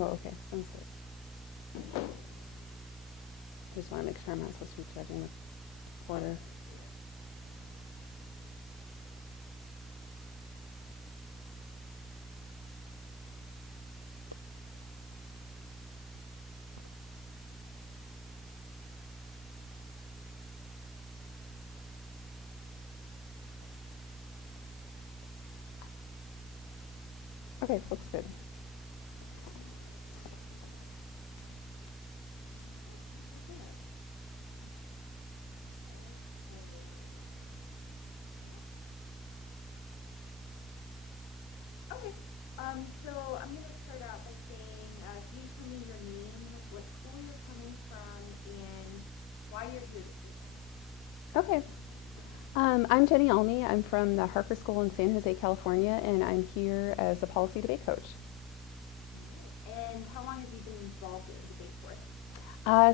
Oh, okay, sounds good. Just want to make sure I'm not supposed to be judging the order. Okay, looks good. Okay. So I'm going to start out by saying, can you tell me your name, what school you're coming from, and why you're here this evening? Okay. I'm Jenny Alme. I'm from the Harker School in San Jose, California, and I'm here as a policy debate coach. All right. And how long have you been involved in debate for?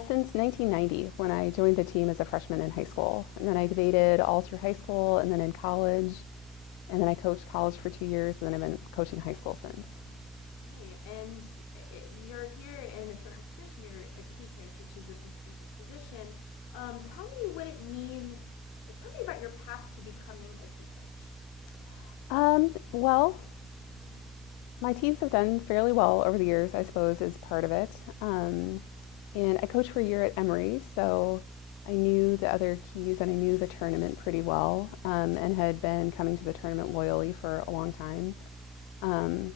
Since 1990, when I joined the team as a freshman in high school. And then I debated all through high school and then in college. And then I coached college for 2 years, and then I've been coaching high school since. Okay. And you're here in a certain position, you're a key coach, which is a prestigious position. Tell me what it means. Tell me about your path to becoming a key Well, my teams have done fairly well over the years, I suppose, is part of it. And I coached for a year at Emory, so I knew the other keys and I knew the tournament pretty well, and had been coming to the tournament loyally for a long time. Um,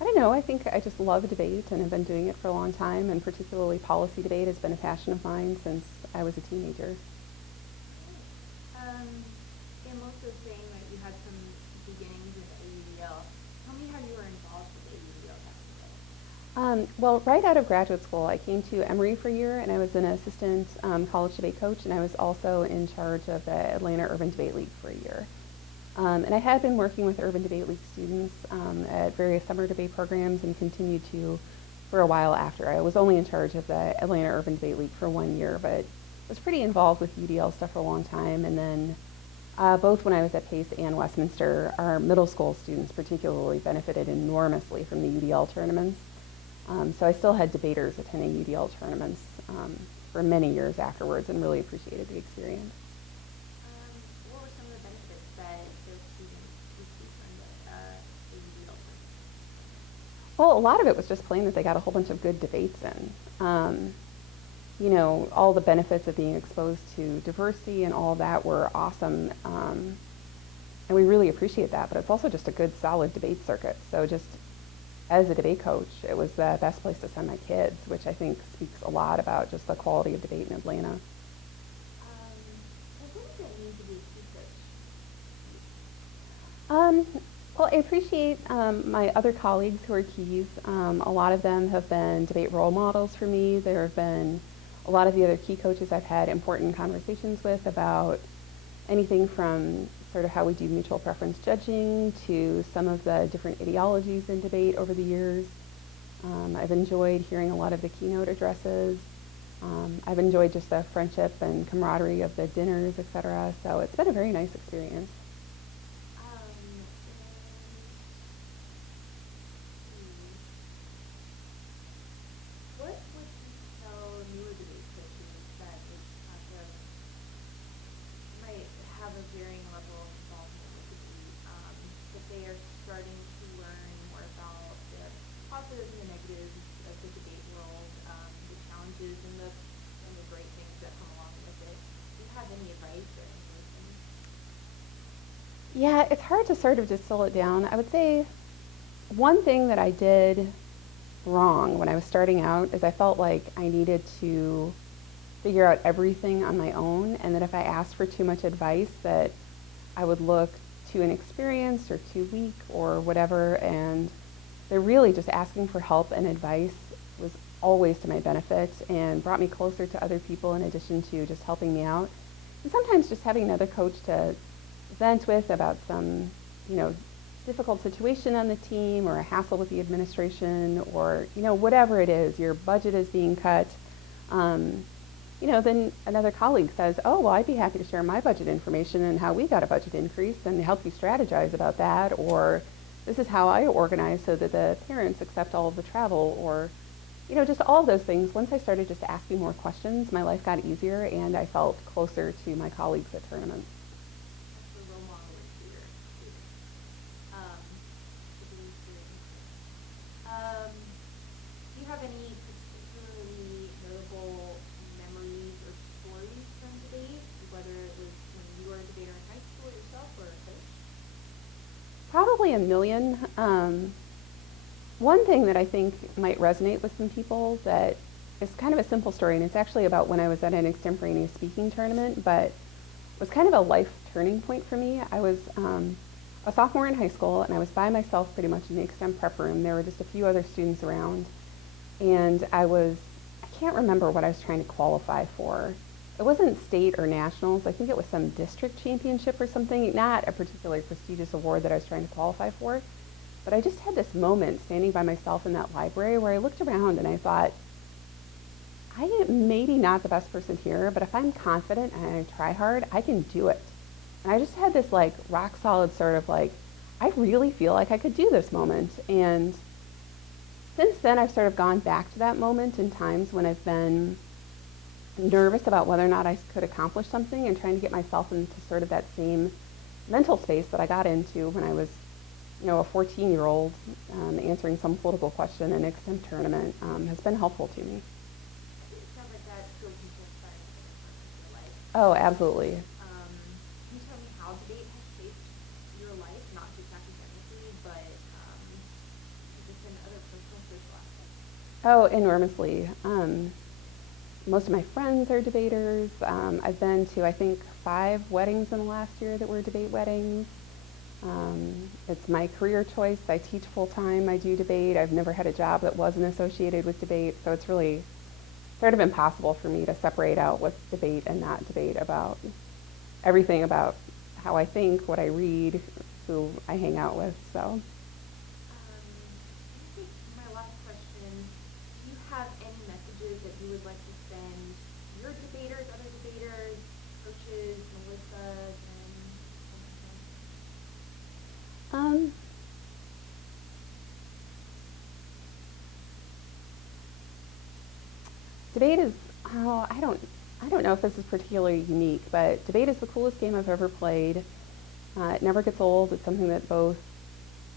I don't know, I think I just love debate and have been doing it for a long time, and particularly policy debate has been a passion of mine since I was a teenager. And also saying that you had some beginnings in AUDL. Tell me how you were involved with AUDL back in the day. Well, right out of graduate school, I came to Emory for a year, and I was an assistant college debate coach, and I was also in charge of the Atlanta Urban Debate League for a year. And I had been working with Urban Debate League students at various summer debate programs and continued to for a while after. I was only in charge of the Atlanta Urban Debate League for 1 year, but was pretty involved with UDL stuff for a long time. And then both when I was at Pace and Westminster, our middle school students particularly benefited enormously from the UDL tournaments. So I still had debaters attending UDL tournaments for many years afterwards and really appreciated the experience. What were some of the benefits that those students received from the AUDL tournament? Well, a lot of it was just plain that they got a whole bunch of good debates in. All the benefits of being exposed to diversity and all that were awesome. And we really appreciate that, but it's also just a good, solid debate circuit. So just as a debate coach, it was the best place to send my kids, which I think speaks a lot about just the quality of debate in Atlanta. And what does it mean to be a key coach? Um, well, I appreciate my other colleagues who are keys. A lot of them have been debate role models for me. There have been a lot of the other key coaches I've had important conversations with about anything from sort of how we do mutual preference judging to some of the different ideologies in debate over the years. I've enjoyed hearing a lot of the keynote addresses. I've enjoyed just the friendship and camaraderie of the dinners, etc. So it's been a very nice experience. What would you tell newer debate coaches that is kind of might have a varying level of involvement with debate, that they are starting to learn more about the positives and the negatives of the debate world, the challenges and the great things that come along with it? Do you have any advice or information? Yeah, it's hard to sort of distill it down. I would say one thing that I did wrong when I was starting out is I felt like I needed to figure out everything on my own, and that if I asked for too much advice that I would look too inexperienced or too weak or whatever. And they're really just asking for help and advice was always to my benefit and brought me closer to other people in addition to just helping me out. And sometimes just having another coach to vent with about some, difficult situation on the team or a hassle with the administration or, whatever it is, your budget is being cut. Then another colleague says, oh, well, I'd be happy to share my budget information and how we got a budget increase and help you strategize about that. Or, this is how I organize so that the parents accept all of the travel, or just all of those things. Once I started just asking more questions, my life got easier and I felt closer to my colleagues at tournaments. That's a role model for your students. It is very interesting. Do you have any particularly notable memories or stories from debate, whether it was when you were a debater in high school yourself or a coach? Probably a million. One thing that I think might resonate with some people that is kind of a simple story, and it's actually about when I was at an extemporaneous speaking tournament, but was kind of a life turning point for me. I was a sophomore in high school, and I was by myself pretty much in the extem prep room. There were just a few other students around, and I can't remember what I was trying to qualify for. It wasn't state or nationals. I think it was some district championship or something, not a particularly prestigious award that I was trying to qualify for. But I just had this moment standing by myself in that library where I looked around and I thought, I am maybe not the best person here, but if I'm confident and I try hard, I can do it. And I just had this like rock solid sort of like, I really feel like I could do this moment. And since then, I've sort of gone back to that moment in times when I've been nervous about whether or not I could accomplish something, and trying to get myself into sort of that same mental space that I got into when I was, a 14-year-old answering some political question in an extemp tournament has been helpful to me. It sounds like that drove you to inspiring at different times in your life. Oh, absolutely. Can you tell me how debate has shaped your life, not just academically, but just in other personal social aspects? Oh, enormously. Most of my friends are debaters. I've been to, I think, 5 weddings in the last year that were debate weddings. It's my career choice. I teach full time. I do debate. I've never had a job that wasn't associated with debate, so it's really sort of impossible for me to separate out what's debate and not debate about everything about how I think, what I read, who I hang out with. So. I think my last question, do you have any messages that you would like to send your debaters, other debaters, coaches, Melissa, and Um, Debate is, oh, I don't know if this is particularly unique, but debate is the coolest game I've ever played. It never gets old. It's something that both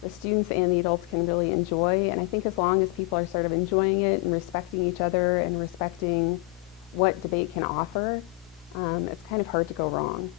the students and the adults can really enjoy. And I think as long as people are sort of enjoying it and respecting each other and respecting what debate can offer, it's kind of hard to go wrong.